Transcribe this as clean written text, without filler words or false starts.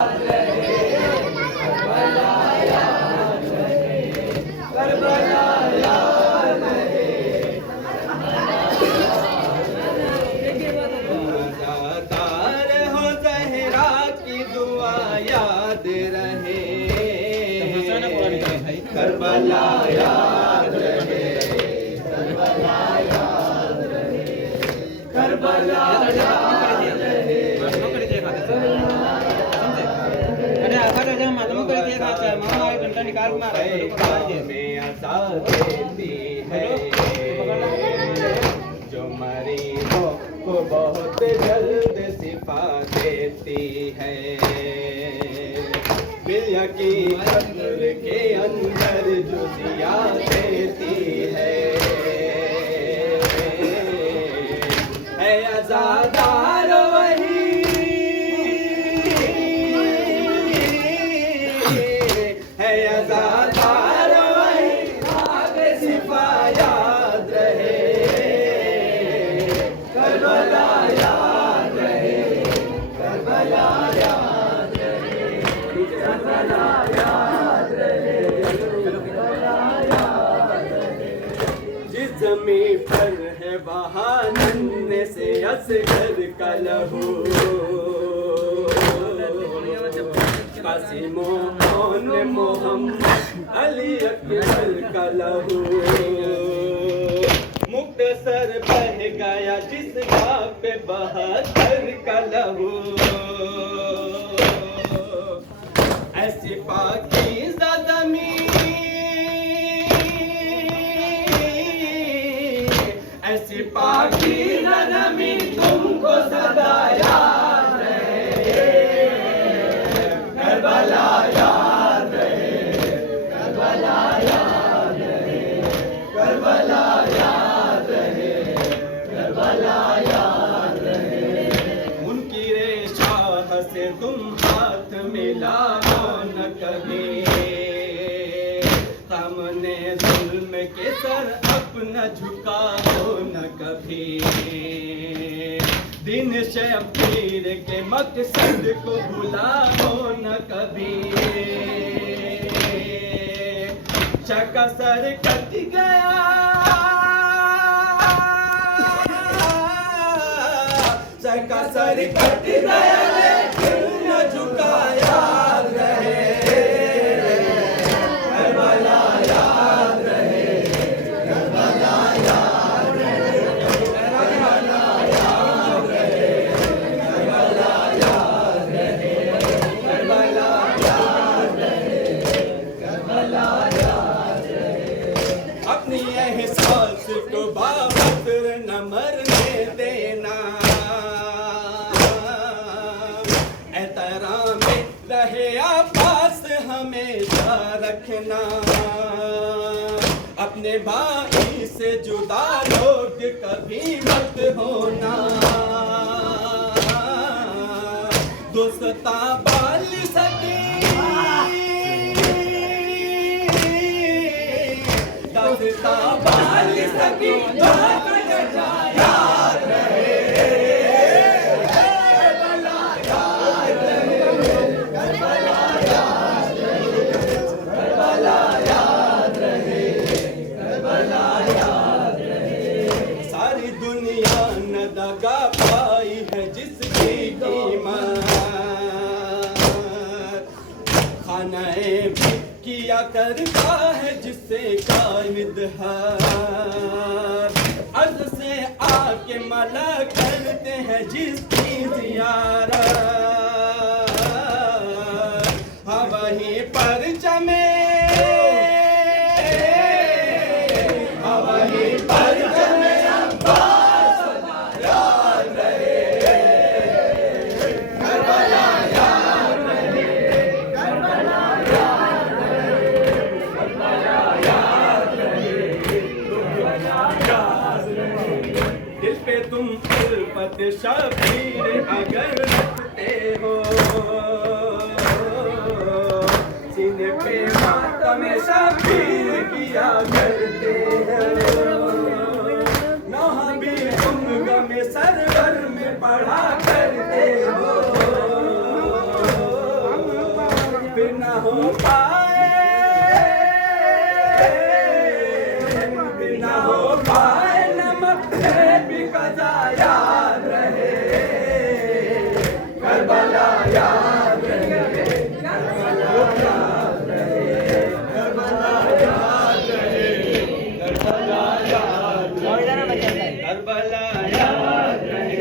Karbala याद रहे, Karbala याद रहे, करबला याद रहे। અને આખા રાજા માધવ કરી દે કાચા મામા આ ઘંટા નિકાલ મારે में आजाद देती है जो मरीजों को बहुत जल्द शिफा देती है। बिल्ला की कब्र के अंदर जो दिया देती है आजादार वही है, आजादार वही आगे सिफा याद रहे, करबला याद रहे, करबला याद रहे, करबला याद रहे, करबला याद रहे। जिस जमीन पर है वहाँ नन्हे से असगर का लहू, कासिम मौन मोहम्मद अली अकबर का लहू। मुक्तसर बह गया जिस घाट पे 72 का लहू। ऐसी पाकीज़ा ज़मीन, ऐसी पाकीज़ा ज़मीन तुमको सदा याद रहे, करबला याद रहे, करबला याद रहे, करबला याद रहे, करबला याद रहे। उनकी रेशाह से तुम हाथ मिलाओ न कभी, सामने जुल्म के सर अपना झुकाओ न कभी। दिन शब्बीर के मकसद को भुलाओ न कभी। चका सर कट गया, चका सर कट गया लेकिन न झुकाया रहे, करबला याद रहे, करबला याद रहे, करबला याद रहे, करबला याद रहे, करबला याद रहे, करबला याद रहे। अपनी एहसास को बावत्र न मरने देना, एहतराम में रहे आपास हमेशा रखना। अपने भाई से जुदा लोग कभी मत होना, दोस्ता पाल सकी, दोस्ता पाल सकी, याद रहे, करबला याद रहे, करबला याद रहे, करबला याद रहे, करबला याद रहे। सारी दुनिया न दगा पाई है जिसकी कीमत, खानाए भी किया करता है जिससे कायद अर्ज से आके मला करते हैं जिसकी ज़ियारत। हाँ वहीं पर जमे, हाँ वहीं पर जमे अब्बास याद रहे, करबला याद रहे, करबला याद रहे, करबला याद रहे, करबला याद रहे। दिल पे तुम उल्फत शबीर अगर रखते हो, सीने पे मातम शबीर किया करते हो। नौहा भी तुम गमे सरवर में पढ़ा करते हो, ना हो पाए, ना हो पाए नमक भी कजा याद रहे, करबला याद रहे, करबला याद रहे, करबला याद रहे, करबला याद रहे, करबला याद रहे।